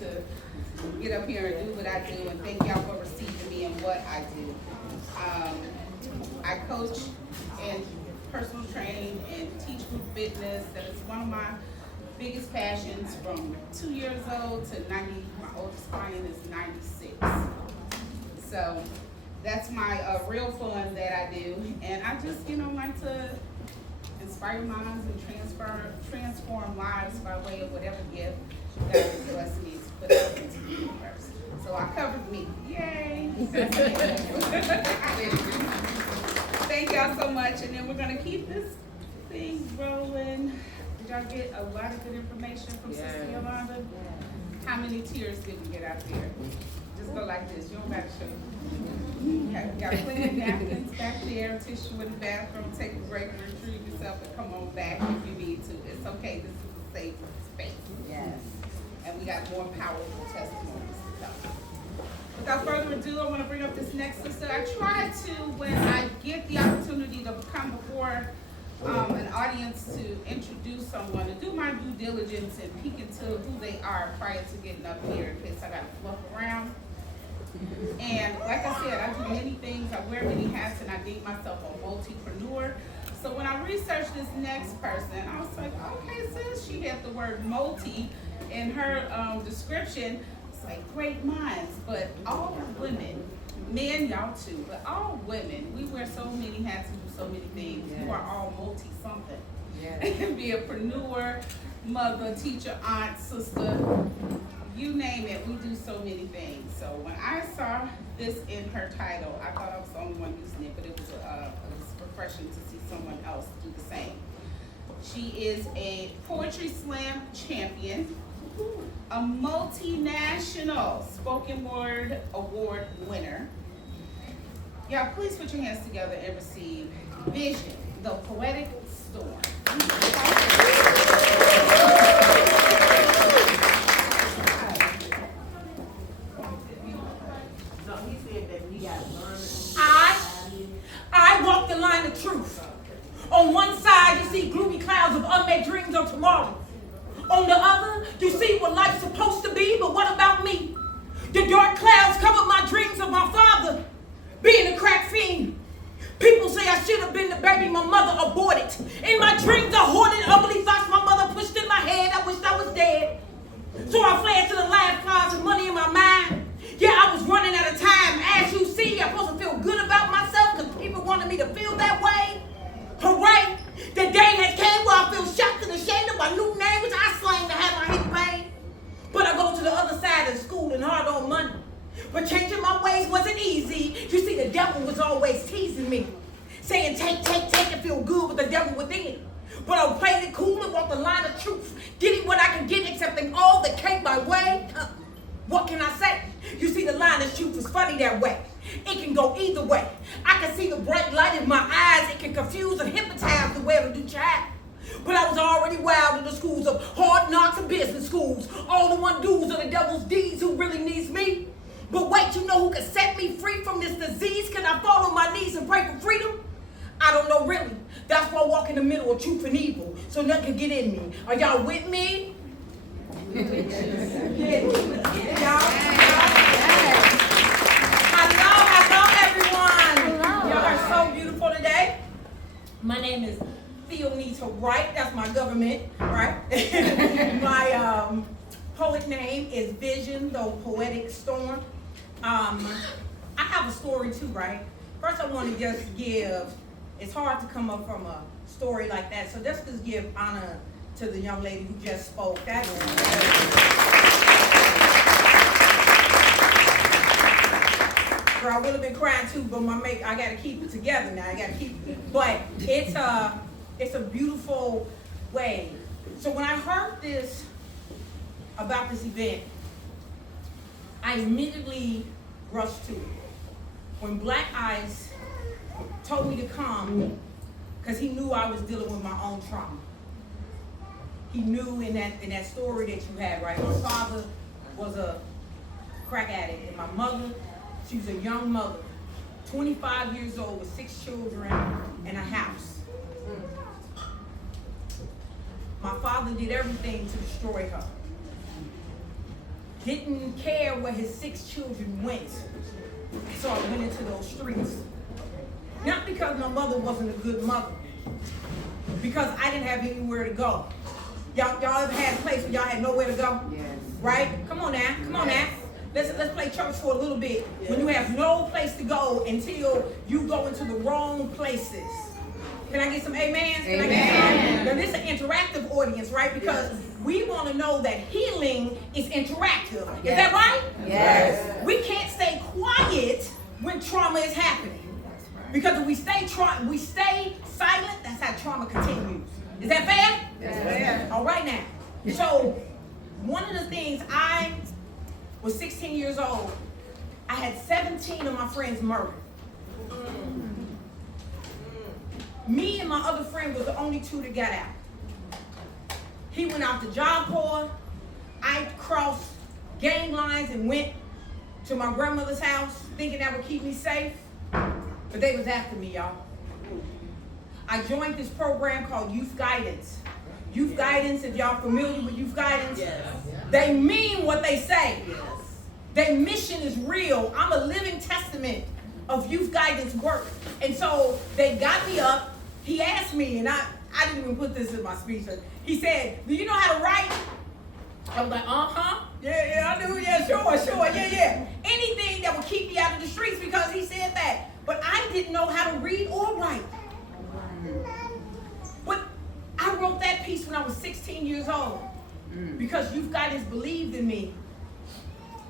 to get up here and do what I do, and thank y'all for receiving me and what I do. I coach and personal training and teach group fitness. That is one of my biggest passions from 2 years old to 90. My oldest client is 96. So that's my real fun that I do. And I just, like to inspire minds and transform lives by way of whatever gift God has blessed me to put out into the universe. So I covered me. Yay! Thank y'all so much. And then we're going to keep this thing rolling. Did y'all get a lot of good information from Sister Yolanda? How many tears did we get out there? Just go like this. You don't got to show you. Got plenty of napkins back there, tissue in the bathroom. Take a break, retrieve yourself, and come on back if you need to. It's okay. This is a safe space. Yes. And we got more powerful testimonies to come. Without further ado, I want to bring up this next sister. I try to, when I get the opportunity to come before an audience to introduce someone, to do my due diligence and peek into who they are prior to getting up here in case I got to fluff around. And like I said, I do many things, I wear many hats, and I deem myself a multipreneur. So when I researched this next person, I was like, okay, sis, she had the word multi in her description. It's like great minds, but all women, men, y'all too, but all women, we wear so many hats and do so many things. Yes. You are all multi-something. Yes. Be a preneur, mother, teacher, aunt, sister, you name it, we do so many things. So when I saw this in her title, I thought I was the only one using it, but it was refreshing to see someone else do the same. She is a Poetry Slam champion, a multinational spoken word award winner. Y'all, please put your hands together and receive Vision, the Poetic Storm. I walk the line of truth. On one side, you see gloomy clouds of unmet dreams of tomorrow. On the other, you see what life's supposed to be, but what about me? The dark clouds cover my dreams of my father being a crack fiend. People say I should have been the baby my mother aborted. In my dreams, I hoarded ugly thoughts my mother pushed in my head. I wished I was dead. So I fled to the laugh clouds and money in my mind. Yeah, I was running out of time. As you see, I'm supposed to feel good about myself because people wanted me to feel that way. Hooray! The day has came where I feel shocked and ashamed of my new name, which I slang to have my hip pain. But I go to the other side of school and hard on money. But changing my ways wasn't easy. You see, the devil was always teasing me, saying take, and feel good with the devil within. But I played it cool and walked the line of truth, getting what I can get, accepting all that came my way. What can I say? You see, the line of truth is funny that way. It can go either way. I can see the bright light in my eyes. It can confuse and hypnotize the way of a new child. But I was already wild in the schools of hard knocks and business schools. All the one dudes are the devil's deeds who really needs me. But wait, you know who can set me free from this disease? Can I fall on my knees and pray for freedom? I don't know really. That's why I walk in the middle of truth and evil, so nothing can get in me. Are y'all with me? Hello, everyone. Y'all are so beautiful today. My name is Theonita Wright. That's my government, right? My poet name is Vision, the Poetic Storm. I have a story too, right? First, I want to just give. It's hard to come up from a story like that, so just give honor to the young lady who just spoke. That's girl, I would have been crying too, but I got to keep it together now. I got to keep it. But it's a beautiful way. So when I heard this about this event, I immediately rushed to it. When Black Ice told me to come, because he knew I was dealing with my own trauma. He knew in that story that you had, right? My father was a crack addict, and my mother, she was a young mother, 25 years old with 6 children and a house. My father did everything to destroy her. didn't care where his 6 children went. So I went into those streets. Not because my mother wasn't a good mother, because I didn't have anywhere to go. Y'all ever had a place where y'all had nowhere to go? Yes. Right? Come on now. Let's play church for a little bit. Yes. When you have no place to go until you go into the wrong places. Can I get some amens? Amen. Now this is an interactive audience, right? Because we want to know that healing is interactive. Is that right? Yes. We can't stay quiet when trauma is happening. Because if we stay silent, that's how trauma continues. Is that fair? Yes. All right now. So one of the things, I was 16 years old. I had 17 of my friends murdered. Me and my other friend was the only 2 that got out. He went out to Job Corps. I crossed gang lines and went to my grandmother's house thinking that would keep me safe. But they was after me, y'all. I joined this program called Youth Guidance. Youth Guidance, if y'all familiar with Youth Guidance, they mean what they say. Their mission is real. I'm a living testament of Youth Guidance work. And so they got me up. He asked me, and I didn't even put this in my speech. He said, do you know how to write? I was like, uh-huh. Yeah, I do. Yeah, sure. Yeah. Anything that would keep me out of the streets, because he said that. But I didn't know how to read or write. But I wrote that piece when I was 16 years old. Because Youth Guidance believed in me.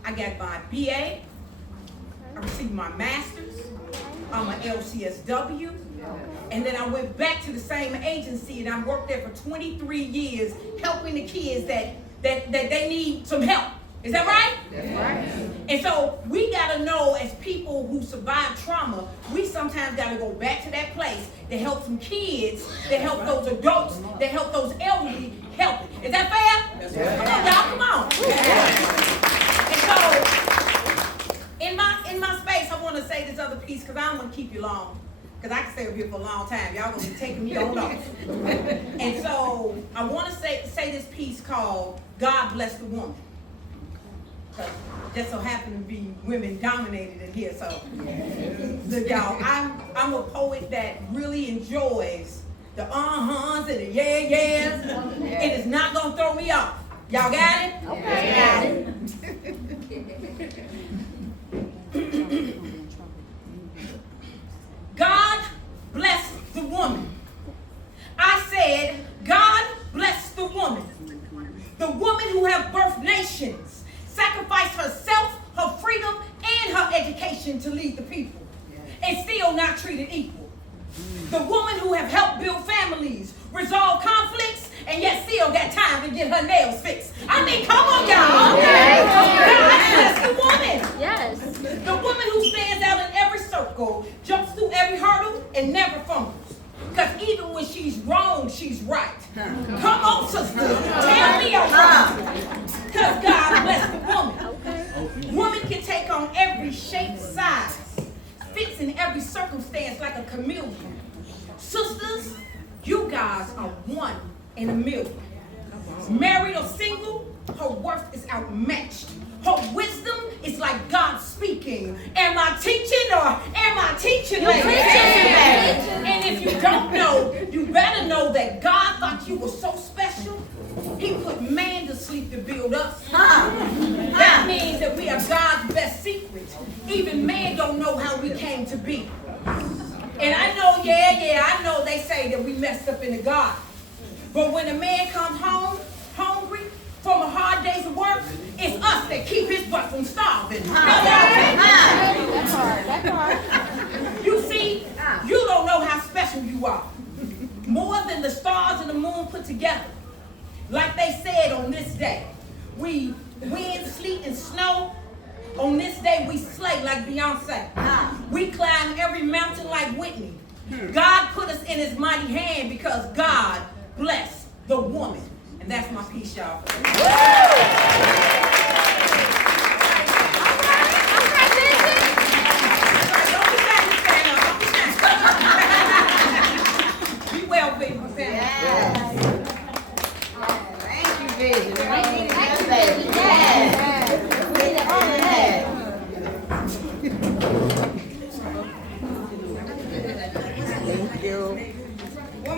I got my BA. I received my master's. I'm an LCSW. And then I went back to the same agency, and I worked there for 23 years helping the kids that they need some help. Is that right? That's right. And so we got to know, as people who survive trauma, we sometimes got to go back to that place to help some kids, to help those adults, to help those elderly help it. Is that fair? That's right. Come on, y'all, come on. And so in my space, I want to say this other piece, because I don't want to keep you long. Because I can stay up here for a long time. Y'all going to be taking me on off. And so I want to say this piece called God Bless the Woman. Just so happen to be women dominated in here. So look, y'all, I'm a poet that really enjoys the uh-huhs and the yeah-yeahs. It is not going to throw me off. Y'all got it? Okay. Got it. God bless the woman. I said, God bless the woman. The woman who have birthed nations, sacrificed herself, her freedom, and her education to lead the people, and still not treated equal. The woman who have helped build families, resolve conflicts, and yet still got time to get her nails fixed. I mean, come on, y'all. Okay. God bless the woman. Yes. The woman who stands out in every circle, jumps through every hurdle, and never fumbles. Because even when she's wrong, she's right. Come on, sister. Tell me I'm right. Because God bless the woman. Woman can take on every shape, size, fits in every circumstance like a chameleon. Sisters, you guys are 1 in a million. Married or single, her worth is outmatched. Her wisdom is like God speaking. Am I teaching or am I teaching? You're preaching. And if you don't know, you better know that God thought you were so special. He put man to sleep to build us. That means that we are God's best secret. Even man don't know how we came to be. And I know, I know they say that we messed up in the garden. But when a man comes home hungry from a hard day's of work, it's us that keep his butt from starving. That's hard. You see, you don't know how special you are. More than the stars and the moon put together. Like they said on this day, we wind, sleet, and snow. On this day, we slay like Beyonce. We climb every mountain like Whitney. God put us in his mighty hand because God bless the woman. And that's my piece, y'all. Be well, baby. Thank you, baby. Thank you, baby. Yes. you.